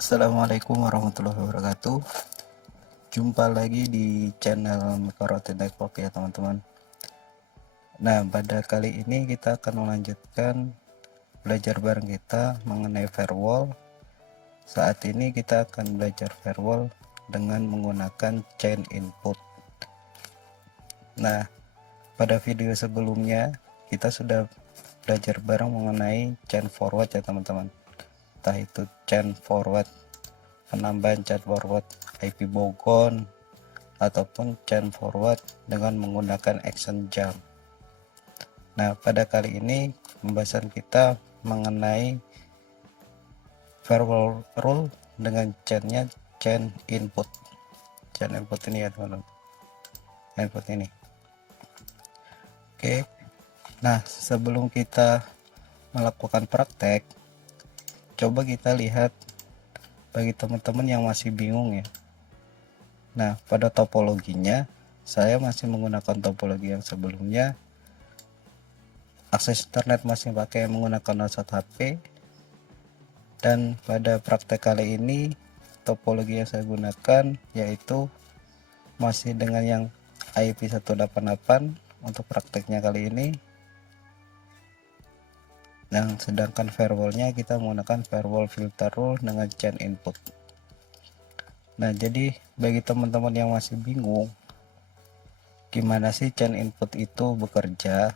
Assalamualaikum warahmatullahi wabarakatuh. Jumpa lagi di channel Mikorotin Network ya teman-teman. Nah, pada kali ini kita akan melanjutkan belajar bareng kita mengenai firewall. Saat ini kita akan belajar firewall dengan menggunakan chain input. Nah, pada video sebelumnya kita sudah belajar bareng mengenai chain forward ya teman-teman. Entah itu chain forward, penambahan chain forward IP bogon, ataupun chain forward dengan menggunakan action jump. Nah, pada kali ini pembahasan kita mengenai firewall rule dengan chainnya chain input. Chain input ini ya teman-teman. Input ini. Oke. Nah, sebelum kita melakukan praktek, coba kita lihat bagi teman-teman yang masih bingung ya. Nah, pada topologinya saya masih menggunakan topologi yang sebelumnya. Akses internet masih pakai menggunakan 01 HP, dan pada praktek kali ini topologi yang saya gunakan yaitu masih dengan yang IP 188 untuk prakteknya kali ini, dan sedangkan firewallnya kita menggunakan firewall filter rule dengan chain input. Nah, jadi bagi teman-teman yang masih bingung gimana sih chain input itu bekerja,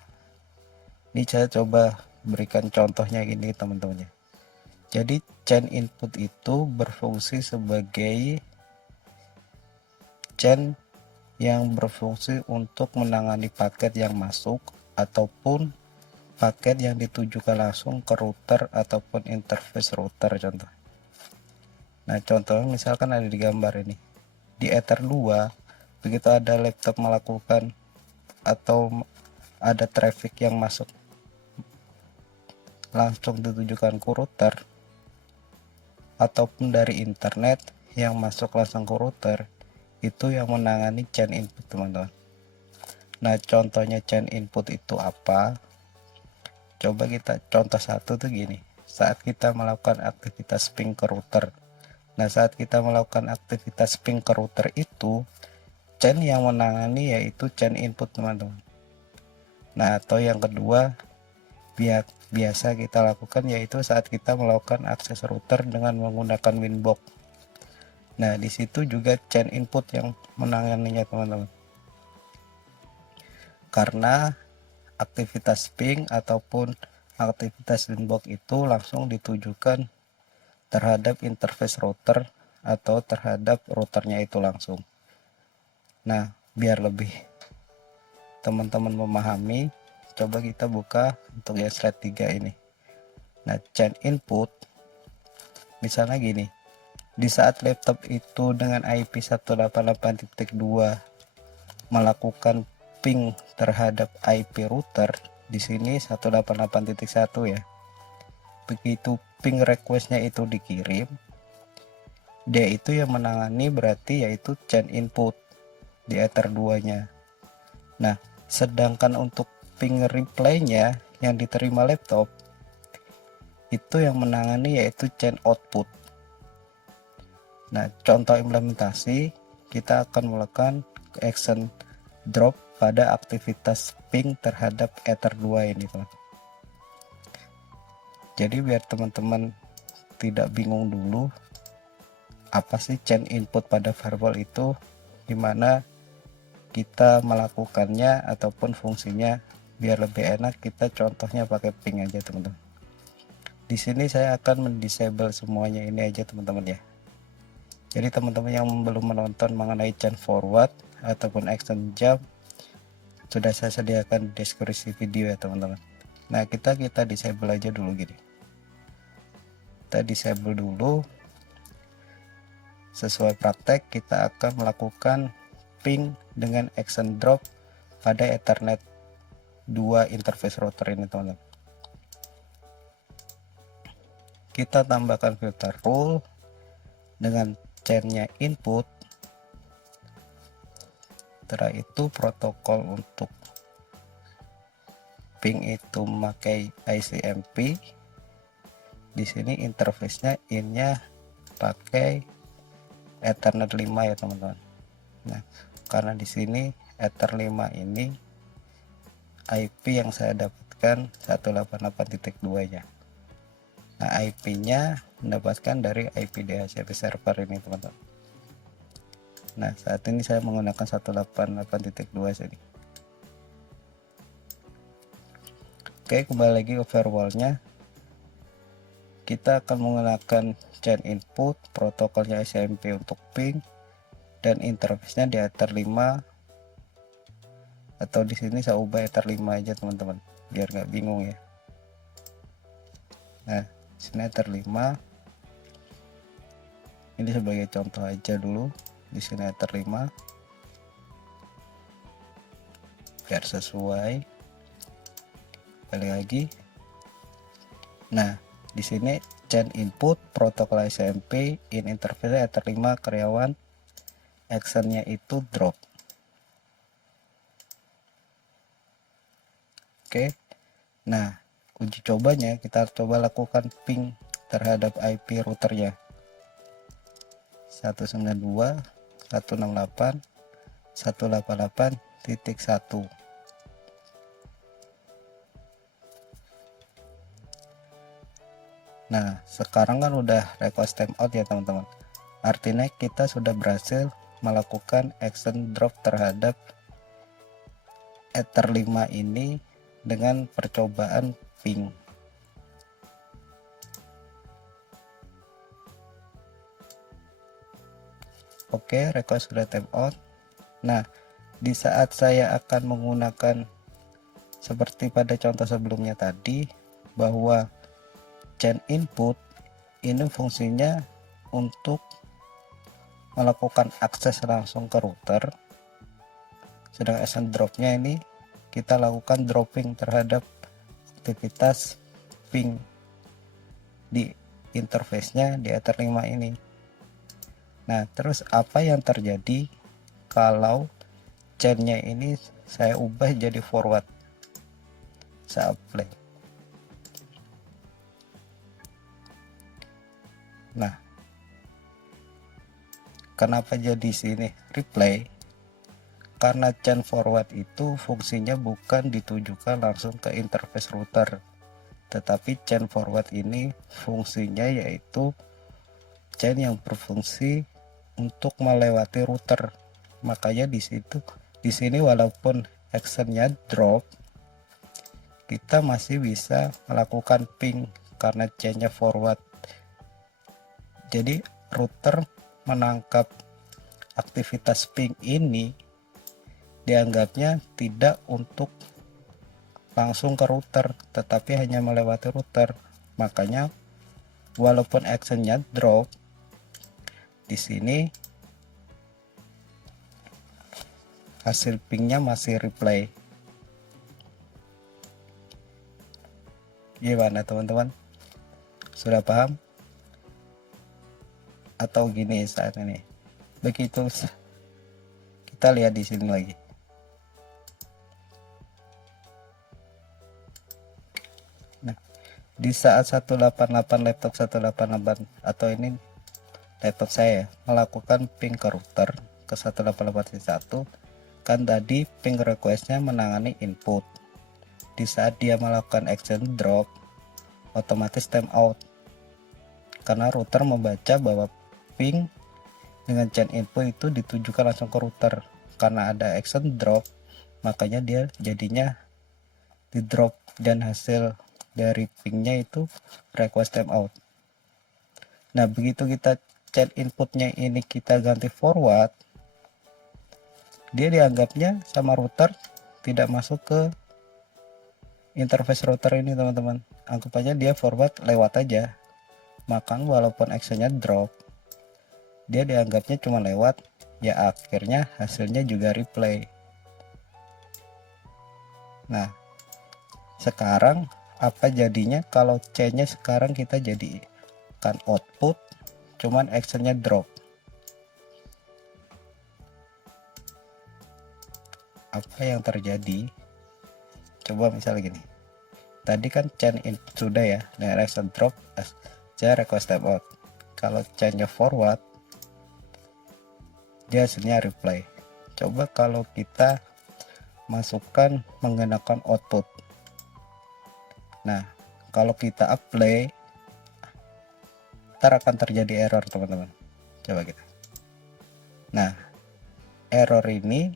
ini saya coba berikan contohnya gini teman-teman ya. Jadi chain input itu berfungsi sebagai chain yang berfungsi untuk menangani paket yang masuk ataupun paket yang ditujukan langsung ke router ataupun interface router contoh. Nah, contohnya misalkan ada di gambar ini. Di Ether 2, begitu ada laptop melakukan atau ada traffic yang masuk langsung ditujukan ke router ataupun dari internet yang masuk langsung ke router, itu yang menangani chain input teman-teman. Nah, contohnya chain input itu apa? Coba kita contoh satu tuh gini. Saat kita melakukan aktivitas ping ke router. Nah, saat kita melakukan aktivitas ping ke router itu, chain yang menangani yaitu chain input teman-teman. Nah, atau yang kedua biasa kita lakukan yaitu saat kita melakukan akses router dengan menggunakan winbox. Nah, di situ juga chain input yang menanganinya teman-teman. Karena aktivitas ping ataupun aktivitas winbox itu langsung ditujukan terhadap interface router atau terhadap routernya itu langsung. Nah, biar lebih teman-teman memahami, coba kita buka untuk yang slide 3 ini. Nah, chain input misalnya gini. Di saat laptop itu dengan IP 188.2 melakukan ping terhadap IP router, di sini 188.1 ya. Begitu ping requestnya itu dikirim, dia itu yang menangani berarti yaitu chain input di Ether 2-nya. Nah, sedangkan untuk ping reply-nya yang diterima laptop, itu yang menangani yaitu chain output. Nah, contoh implementasi, kita akan melakukan action drop pada aktivitas ping terhadap Ether 2 ini teman. Jadi biar teman-teman tidak bingung dulu apa sih chain input pada firewall itu, dimana kita melakukannya ataupun fungsinya, biar lebih enak kita contohnya pakai ping aja teman-teman. Di sini saya akan mendisable semuanya ini aja teman-teman ya. Jadi teman-teman yang belum menonton mengenai chain forward ataupun action jump, sudah saya sediakan di deskripsi video ya teman-teman. Nah, kita disable aja dulu gini. Kita disable dulu. Sesuai praktek, kita akan melakukan ping dengan action drop pada Ethernet 2 interface router ini teman-teman. Kita tambahkan filter rule dengan chainnya input. Setelah itu protokol untuk ping itu memakai ICMP. Di sini interface-nya in-nya pakai Ethernet 5 ya teman-teman. Nah, karena di sini Ether 5 ini IP yang saya dapatkan 188.2 nya. Nah, IP-nya mendapatkan dari IP DHCP server ini teman-teman. Nah, saat ini saya menggunakan 188.2 sini. Oke, kembali lagi ke firewallnya. Kita akan menggunakan chain input, protokolnya SMP untuk ping, dan interface-nya di Ether 5, atau di sini saya ubah Ether 5 aja teman-teman, biar nggak bingung ya. Nah, sini Ether 5. Ini sebagai contoh aja dulu. Di sini Ether 5 biar sesuai. Balik lagi. Nah, di sini chain input protokol SMP, in interface Ether 5 karyawan, actionnya itu drop. Oke. Nah, uji cobanya kita coba lakukan ping terhadap IP routernya 192.168.188.1. Nah, sekarang kan udah request timeout ya teman-teman. Artinya kita sudah berhasil melakukan action drop terhadap Ether 5 ini dengan percobaan ping. Oke, request sudah timeout. Nah, di saat saya akan menggunakan seperti pada contoh sebelumnya tadi, bahwa chain input ini fungsinya untuk melakukan akses langsung ke router, sedang action dropnya ini kita lakukan dropping terhadap aktivitas ping di interface-nya di Ether 5 ini. Nah, terus apa yang terjadi kalau chain-nya ini saya ubah jadi forward? Saya apply. Nah, kenapa jadi sini replay? Karena chain forward itu fungsinya bukan ditujukan langsung ke interface router, tetapi chain forward ini fungsinya yaitu chain yang berfungsi untuk melewati router. Makanya di sini walaupun actionnya drop, kita masih bisa melakukan ping karena chainnya forward. Jadi router menangkap aktivitas ping ini dianggapnya tidak untuk langsung ke router, tetapi hanya melewati router. Makanya walaupun actionnya drop, di sini hasil pingnya masih replay. Gimana teman-teman? Sudah paham? Atau gini saat ini? Begitu kita lihat di sini lagi. Nah, di saat 188 laptop 188 atau ini laptop saya melakukan ping ke router ke 188.1, kan tadi ping requestnya menangani input. Di saat dia melakukan action drop, otomatis timeout karena router membaca bahwa ping dengan chain input itu ditujukan langsung ke router. Karena ada action drop, makanya dia jadinya di drop dan hasil dari pingnya itu request timeout. Nah, begitu kita chain inputnya ini kita ganti forward, dia dianggapnya sama router tidak masuk ke interface router ini teman-teman. Anggap aja dia forward lewat aja. Maka walaupun actionnya drop, dia dianggapnya cuma lewat, ya akhirnya hasilnya juga replay. Nah, sekarang apa jadinya kalau chainnya sekarang kita jadikan output cuman actionnya drop? Apa yang terjadi? Coba misalnya gini, tadi kan chain input sudah ya dengan action drop, saya request timeout. kalau chainnya forward dia hasilnya replay. Coba kalau kita masukkan menggunakan output. Nah, kalau kita apply ntar akan terjadi error teman-teman. Coba kita. Nah, error ini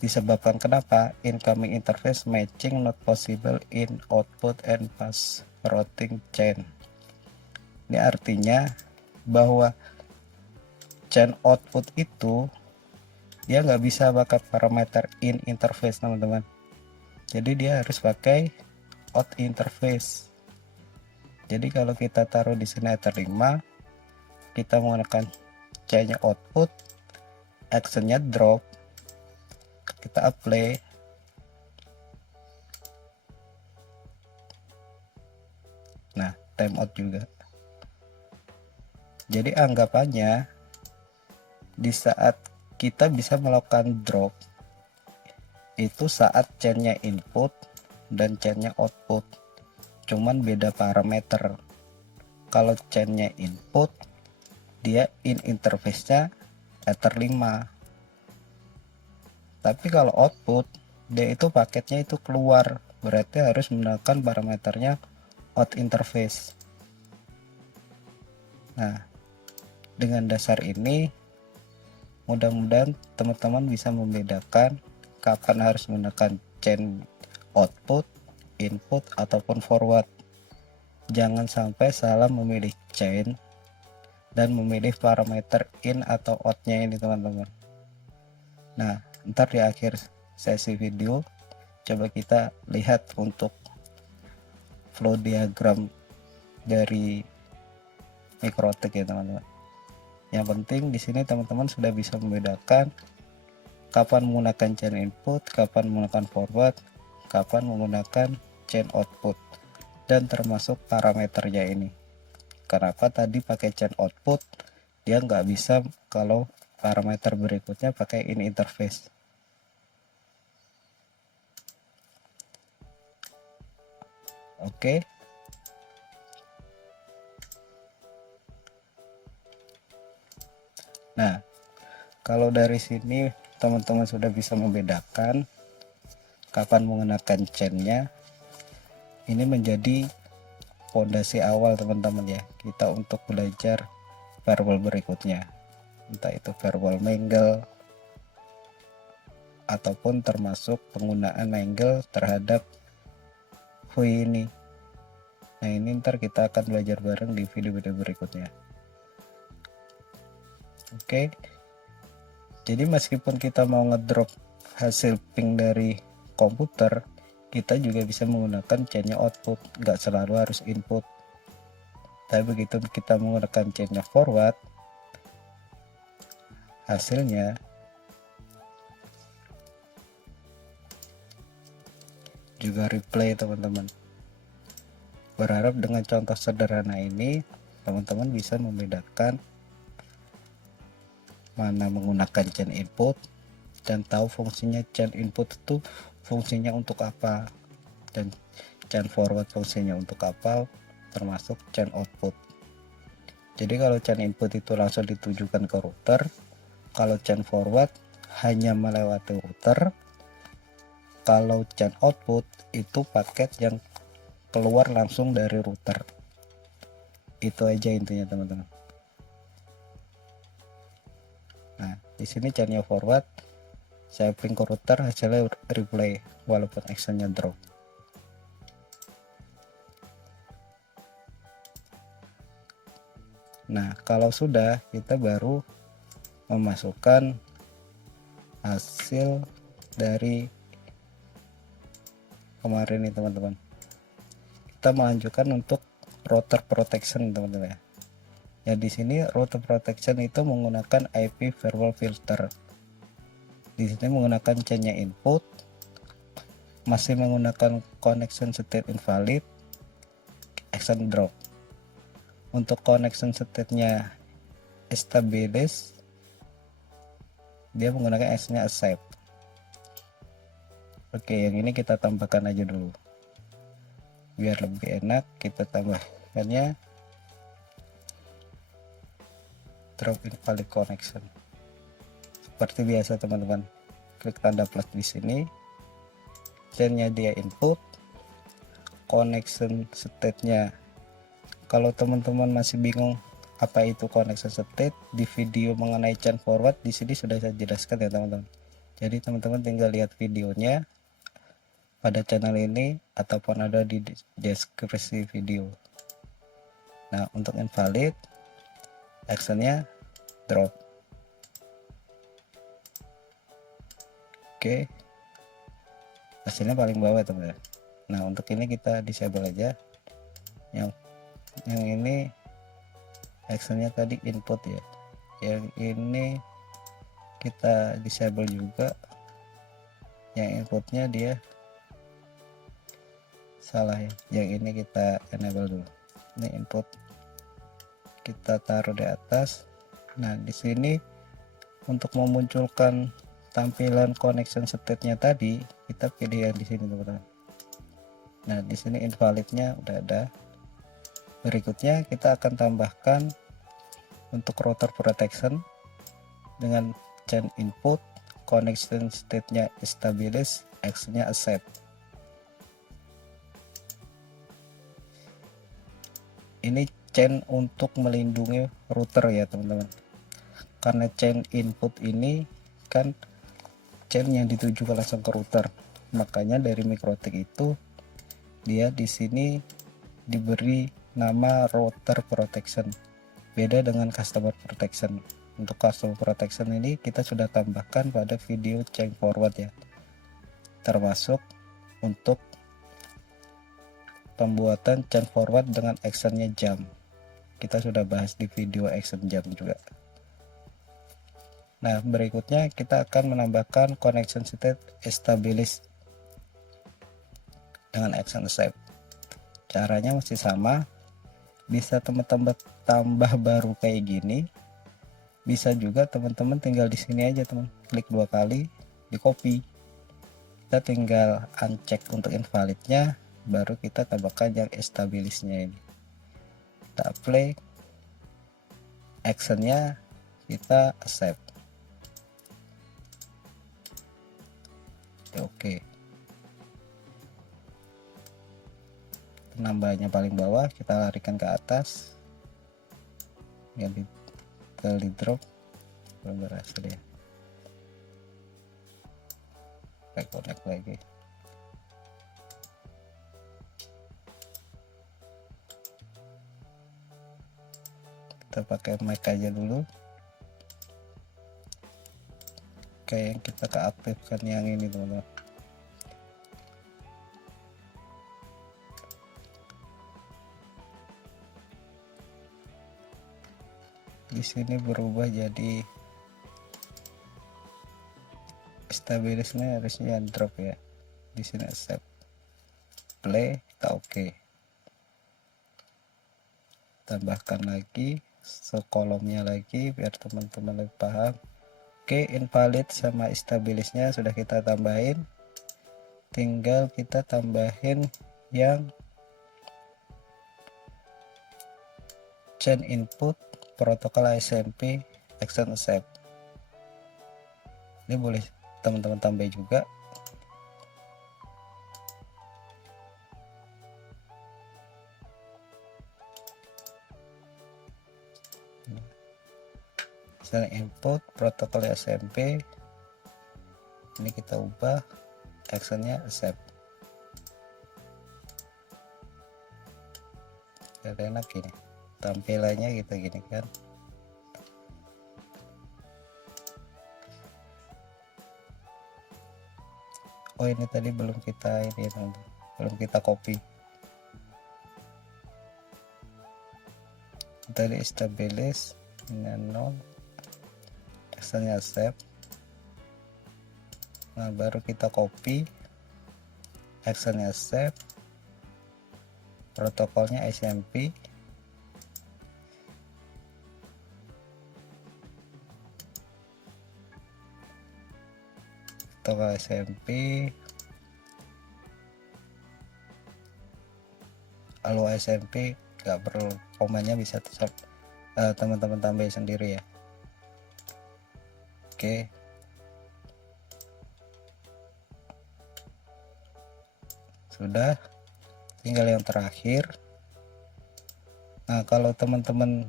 disebabkan kenapa? Incoming interface matching not possible in output and pass routing chain. Ini artinya bahwa chain output itu dia nggak bisa pakai parameter in interface teman-teman. Jadi dia harus pakai out interface. Jadi kalau kita taruh di sini Ether 5, kita menggunakan chainnya output, actionnya drop, kita apply. Nah, timeout juga. Jadi anggapannya di saat kita bisa melakukan drop itu saat chainnya input dan chainnya output, cuman beda parameter. Kalau chainnya input dia in interface-nya Ether 5, tapi kalau output dia itu paketnya itu keluar, berarti harus menggunakan parameternya out interface. Nah, dengan dasar ini mudah-mudahan teman-teman bisa membedakan kapan harus menggunakan chain output, input ataupun forward. Jangan sampai salah memilih chain dan memilih parameter in atau outnya ini teman-teman. Nah, ntar di akhir sesi video coba kita lihat untuk flow diagram dari MikroTik ya teman-teman. Yang penting di sini teman-teman sudah bisa membedakan kapan menggunakan chain input, kapan menggunakan forward, kapan menggunakan chain output, dan termasuk parameternya ini. Kenapa tadi pakai chain output dia nggak bisa kalau parameter berikutnya pakai in interface. Oke. Nah, kalau dari sini teman-teman sudah bisa membedakan kapan menggunakan chainnya, ini menjadi fondasi awal teman-teman ya kita untuk belajar firewall berikutnya, entah itu firewall Mangle ataupun termasuk penggunaan Mangle terhadap Hui ini. Nah, ini ntar kita akan belajar bareng di video-video berikutnya. Oke, jadi meskipun kita mau ngedrop hasil ping dari komputer, kita juga bisa menggunakan chainnya output, nggak selalu harus input. Tapi begitu kita menggunakan chainnya forward, hasilnya juga replay teman-teman. Berharap dengan contoh sederhana ini teman-teman bisa membedakan mana menggunakan chain input dan tahu fungsinya chain input itu fungsinya untuk apa, dan chain forward fungsinya untuk apa, termasuk chain output. Jadi kalau chain input itu langsung ditujukan ke router, kalau chain forward hanya melewati router, kalau chain output itu paket yang keluar langsung dari router. Itu aja intinya teman-teman. Nah, di sini chainnya forward, saya ping ke router, hasilnya replay walaupun actionnya drop. Nah, kalau sudah, kita baru memasukkan hasil dari kemarin nih teman-teman. Kita melanjutkan untuk router protection teman-teman ya. Ya di sini router protection itu menggunakan IP firewall filter. Di sini menggunakan chainnya input, masih menggunakan connection state invalid, action drop. Untuk connection state-nya established, dia menggunakan actionnya accept. Oke, yang ini kita tambahkan aja dulu biar lebih enak. Kita tambahkannya drop invalid connection. Seperti biasa teman-teman, klik tanda plus di sini, chainnya dia input, connection state-nya. Kalau teman-teman masih bingung apa itu connection state, di video mengenai chain forward di sini sudah saya jelaskan ya teman-teman. Jadi teman-teman tinggal lihat videonya pada channel ini ataupun ada di deskripsi video. Nah, untuk invalid actionnya drop. Oke, hasilnya paling bawah teman-teman. Nah, untuk ini kita disable aja. Yang ini actionnya tadi input ya, yang ini kita disable juga, yang inputnya dia salah ya, yang ini kita enable dulu. Ini input kita taruh di atas. Nah, di sini untuk memunculkan tampilan connection state-nya tadi, kita pilih yang di sini teman-teman. Nah, di sini invalidnya udah ada. Berikutnya kita akan tambahkan untuk router protection dengan chain input, connection state-nya established, actionnya accept. Ini chain untuk melindungi router ya teman-teman, karena chain input ini kan chain yang ditujukan langsung ke router, makanya dari MikroTik itu dia di sini diberi nama router protection, beda dengan customer protection. Untuk customer protection ini kita sudah tambahkan pada video chain forward ya, termasuk untuk pembuatan chain forward dengan actionnya jam, kita sudah bahas di video action jam juga. Nah, berikutnya kita akan menambahkan connection state established dengan action accept. Caranya masih sama, bisa teman-teman tambah baru kayak gini, bisa juga teman-teman tinggal di sini aja teman, klik 2 kali, di copy. Kita tinggal uncheck untuk invalidnya, baru kita tambahkan yang establishednya ini. Kita apply, actionnya kita accept. Oke, penambahannya paling bawah, kita larikan ke atas yang di drop, belum berhasil ya. Connect lagi, kita pakai mic aja dulu. Kayak kita keaktifkan yang ini teman-teman. Di sini berubah jadi stabilisnya harusnya drop ya. Di sini accept, play, kita oke. Tambahkan lagi sekolomnya lagi biar teman-teman lebih paham. Oke, invalid sama stabilisnya sudah kita tambahin, tinggal kita tambahin yang chain input protokol SMP action accept. Ini boleh teman-teman tambah juga. Misalnya input protokol SMP, ini kita ubah actionnya accept. Jadi enak gini tampilannya gitu gini kan. Oh, ini tadi belum kita ini teman-teman, belum kita copy. Tadi establish nano actionnya accept. Nah, baru kita copy actionnya accept, protokolnya SMP, protokol SMP, kalau SMP nggak perlu komennya, bisa teman-teman tambahin sendiri ya. Oke, sudah, tinggal yang terakhir. Nah, kalau teman-teman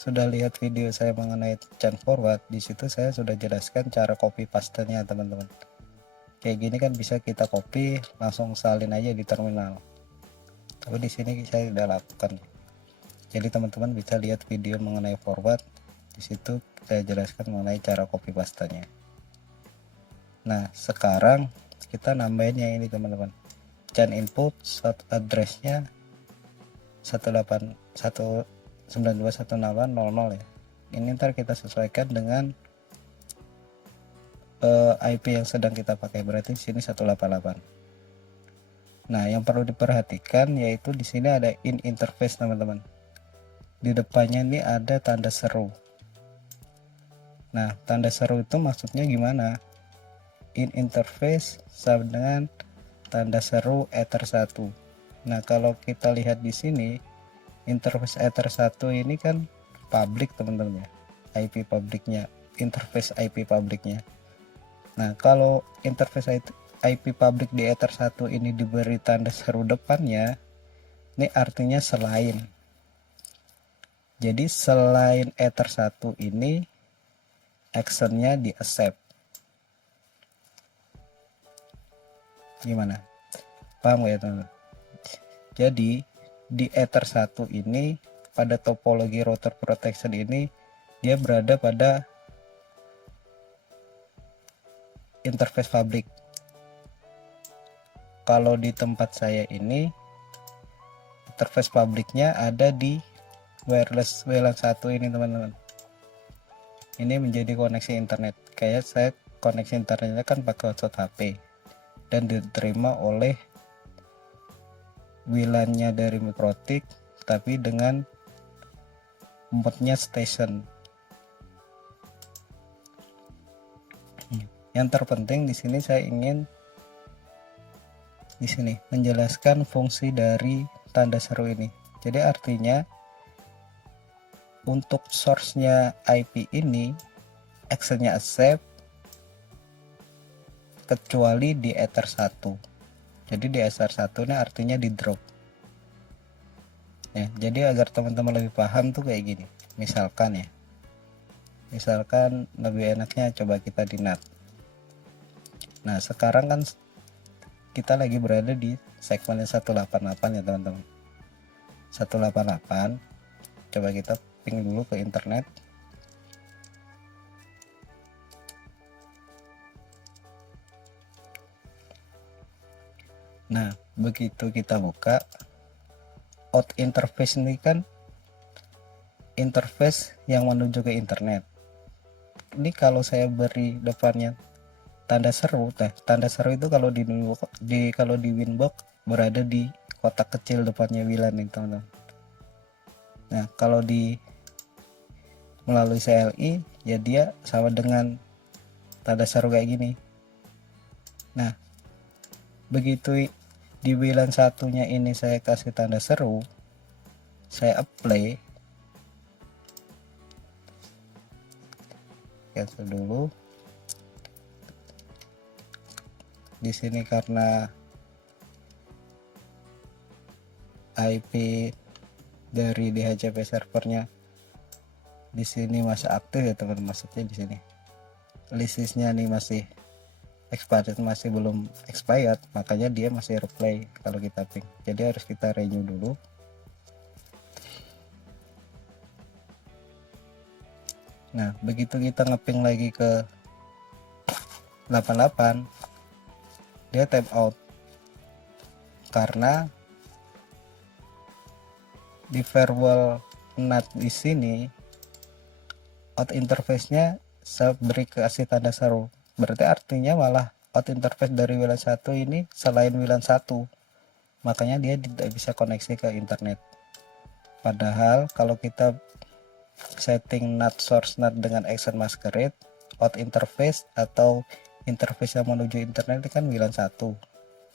sudah lihat video saya mengenai chain forward, di situ saya sudah jelaskan cara copy paste-nya teman-teman. Kayak gini kan bisa kita copy langsung salin aja di terminal. Tapi di sini saya tidak lakukan. Jadi teman-teman bisa lihat video mengenai forward, di situ saya jelaskan mengenai cara copy paste-nya. Nah, sekarang kita nambahin yang ini teman-teman. Chain input address-nya 192.168.00 ya. Ini ntar kita sesuaikan dengan IP yang sedang kita pakai, berarti di sini 188. Nah, yang perlu diperhatikan yaitu di sini ada in interface teman-teman. Di depannya ini ada tanda seru. Nah, tanda seru itu maksudnya gimana? In interface sama dengan tanda seru Ether 1. Nah, kalau kita lihat di sini interface Ether 1 ini kan public teman-teman ya. IP publiknya, interface IP publiknya. Nah, kalau interface IP public di Ether 1 ini diberi tanda seru depannya, ini artinya selain. Jadi selain Ether 1 ini actionnya di accept. Gimana? Paham ya teman-teman? Jadi di Ether 1 ini pada topologi router protection ini dia berada pada interface public. Kalau di tempat saya ini interface publiknya ada di wireless WLAN 1 ini teman-teman. Ini menjadi koneksi internet. Kayak saya koneksi internetnya kan pakai hotspot HP dan diterima oleh WLAN-nya dari Mikrotik tapi dengan modnya station. Yang terpenting di sini saya ingin di sini menjelaskan fungsi dari tanda seru ini. Jadi artinya untuk source-nya IP ini actionnya accept kecuali di Ether 1. Jadi di Ether 1 ini artinya di drop. Ya, jadi agar teman-teman lebih paham tuh kayak gini. Misalkan lebih enaknya coba kita di NAT. Nah, sekarang kan kita lagi berada di segmen 188 ya teman-teman. 188. Coba kita ping dulu ke internet. Nah, begitu kita buka out interface ini kan interface yang menuju ke internet. Ini kalau saya beri depannya tanda seru, tanda seru itu kalau di Winbox berada di kotak kecil depannya WLAN nih teman-teman. Nah, kalau di melalui CLI ya dia sama dengan tanda seru kayak gini. Nah, begitu di WLAN satunya ini saya kasih tanda seru, saya apply, cancel dulu. Di sini karena IP dari DHCP servernya di sini masih aktif ya teman-teman, maksudnya di sini listnya nih masih expired, masih belum expired, makanya dia masih replay kalau kita ping. Jadi harus kita renew dulu. Nah, begitu kita ngeping lagi ke 88, dia tap out karena di firewall NAT di sini out interface-nya saya beri kasih tanda seru. Berarti artinya malah out interface dari WLAN 1 ini selain WLAN 1. Makanya dia tidak bisa koneksi ke internet. Padahal kalau kita setting NAT source NAT dengan action masquerade, out interface atau interface yang menuju internet itu kan WLAN 1.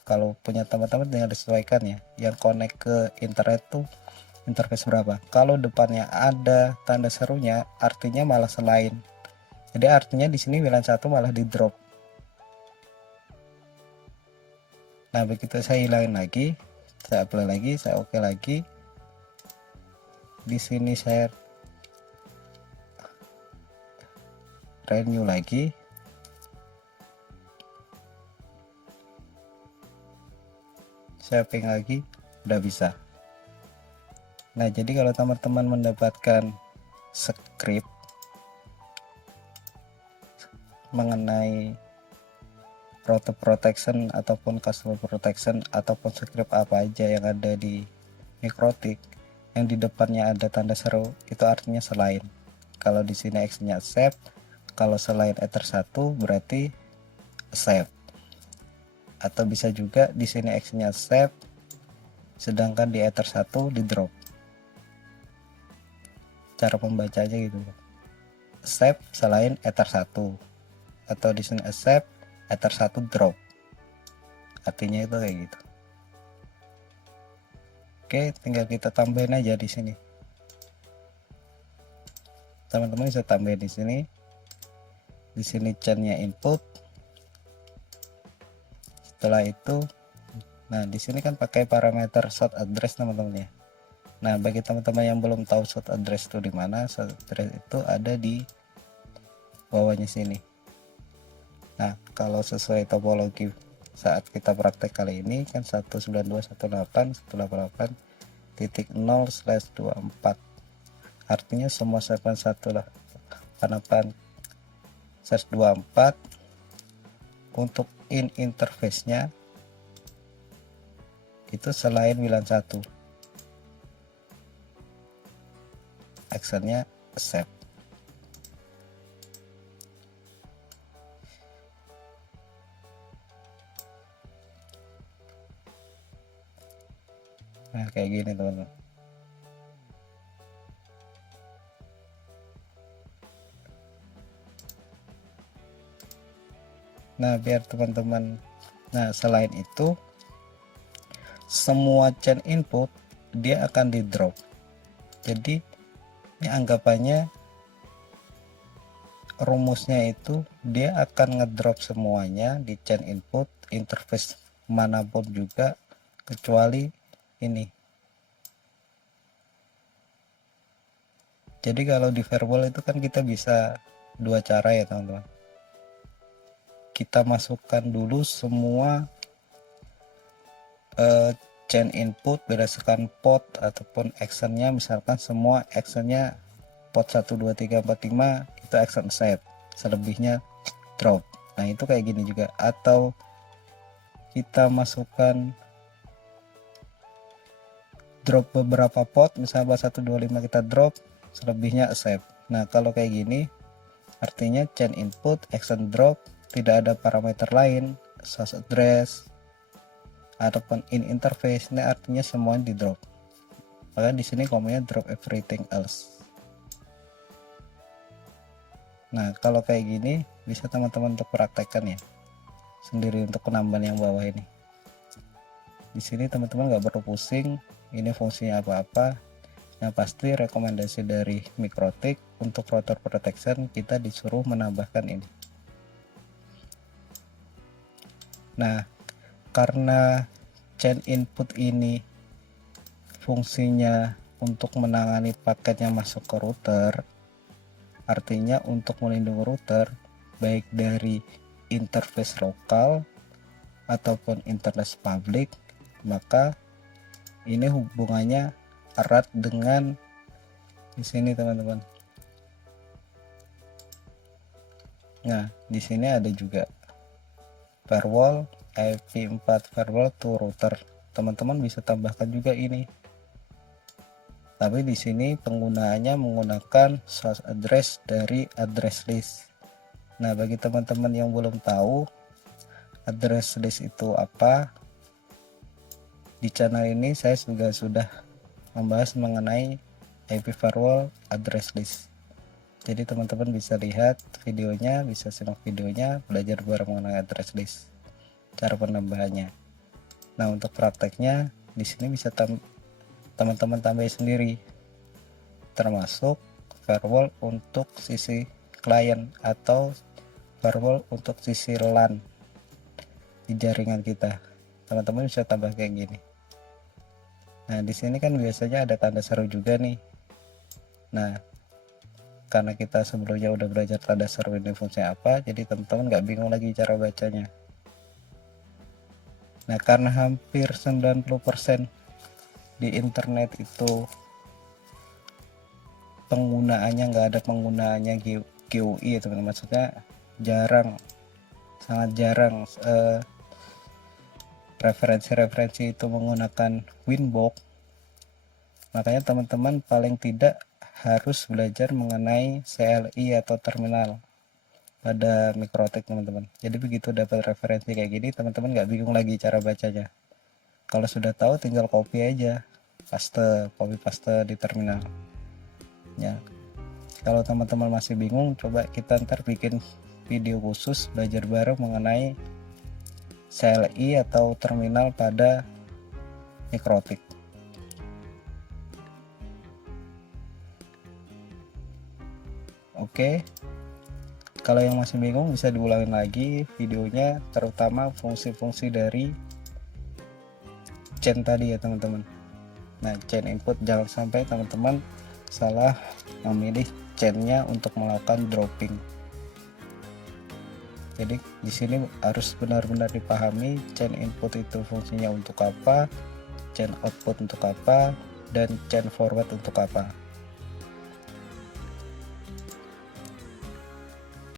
Kalau punya teman-teman tinggal disesuaikan ya. Yang connect ke internet tuh interface berapa. Kalau depannya ada tanda serunya, artinya malah selain. Jadi artinya di sini WLAN 1 malah di drop. Nah, begitu saya hilangin lagi, saya apply lagi, saya oke lagi. Di sini saya renew lagi. Saya ping lagi, udah bisa. Nah, jadi kalau teman-teman mendapatkan script mengenai router protection ataupun customer protection ataupun script apa aja yang ada di MikroTik yang di depannya ada tanda seru, itu artinya selain. Kalau di sini X-nya accept, kalau selain Ether 1 berarti accept. Atau bisa juga di sini X-nya accept sedangkan di Ether 1 di drop. Cara pembacanya gitu. Accept selain Ether 1, atau di sini accept Ether 1 drop. Artinya itu kayak gitu. Oke, tinggal kita tambahin aja di sini. Teman-teman bisa tambahin di sini. Di sini chainnya input. Setelah itu, nah di sini kan pakai parameter short address teman-teman ya. Nah, bagi teman-teman yang belum tahu short address itu di mana, short address itu ada di bawahnya sini. Nah, kalau sesuai topologi saat kita praktek kali ini kan 192.168.0/24. Artinya semua segmen 188/24 untuk interface-nya itu selain WLAN 1. Actionnya accept. Nah, kayak gini teman-teman. Nah, biar teman-teman, nah selain itu semua chain input dia akan di drop. Jadi ini anggapannya rumusnya itu dia akan ngedrop semuanya di chain input interface manapun juga kecuali ini. Jadi kalau di firewall itu kan kita bisa dua cara ya teman-teman. Kita masukkan dulu semua chain input berdasarkan port ataupun actionnya, misalkan semua actionnya port 1 2 3 4 5 itu action set, selebihnya drop. Nah, itu kayak gini juga. Atau kita masukkan drop beberapa port, misalnya 1 2 5 kita drop, selebihnya accept. Nah, kalau kayak gini artinya chain input action drop, tidak ada parameter lain, source address ataupun in interface. Ini artinya semuanya di drop. Maka di sini komennya drop everything else. Nah, kalau kayak gini bisa teman-teman untuk praktekkan ya sendiri untuk penambahan yang bawah ini. Di sini teman-teman nggak perlu pusing ini fungsinya apa-apa. Yang pasti rekomendasi dari MikroTik untuk router protection kita disuruh menambahkan ini. Nah, karena chain input ini fungsinya untuk menangani paket yang masuk ke router, artinya untuk melindungi router baik dari interface lokal ataupun interface publik, maka ini hubungannya erat dengan di sini teman-teman. Nah, di sini ada juga firewall IP4 firewall to router. Teman-teman bisa tambahkan juga ini. Tapi di sini penggunaannya menggunakan source address dari address list. Nah, bagi teman-teman yang belum tahu address list itu apa, di channel ini saya juga sudah membahas mengenai IP firewall address list. Jadi teman-teman bisa lihat videonya, bisa simak videonya, belajar bareng mengenai address list, cara penambahannya. Nah, untuk prakteknya di sini bisa teman-teman tambahin sendiri, termasuk firewall untuk sisi klien atau firewall untuk sisi LAN di jaringan kita. Teman-teman bisa tambah kayak gini. Nah, di sini kan biasanya ada tanda seru juga nih. Nah, karena kita sebelumnya udah belajar tanda seru ini fungsinya apa, jadi teman-teman nggak bingung lagi cara bacanya. Nah, karena hampir 90% di internet itu penggunaannya nggak ada penggunaannya GUI ya teman-teman, maksudnya jarang, sangat jarang referensi-referensi itu menggunakan Winbox. Makanya teman-teman paling tidak harus belajar mengenai CLI atau terminal pada Mikrotik teman-teman. Jadi begitu dapat referensi kayak gini, teman-teman nggak bingung lagi cara bacanya. Kalau sudah tahu tinggal copy aja, copy paste di terminal ya. Kalau teman-teman masih bingung, coba kita ntar bikin video khusus belajar bareng mengenai CLI atau terminal pada Mikrotik. Oke, kalau yang masih bingung bisa diulangin lagi videonya, terutama fungsi-fungsi dari chain tadi ya teman-teman. Nah, chain input jangan sampai teman-teman salah memilih chainnya untuk melakukan dropping. Jadi di sini harus benar-benar dipahami chain input itu fungsinya untuk apa, chain output untuk apa, dan chain forward untuk apa.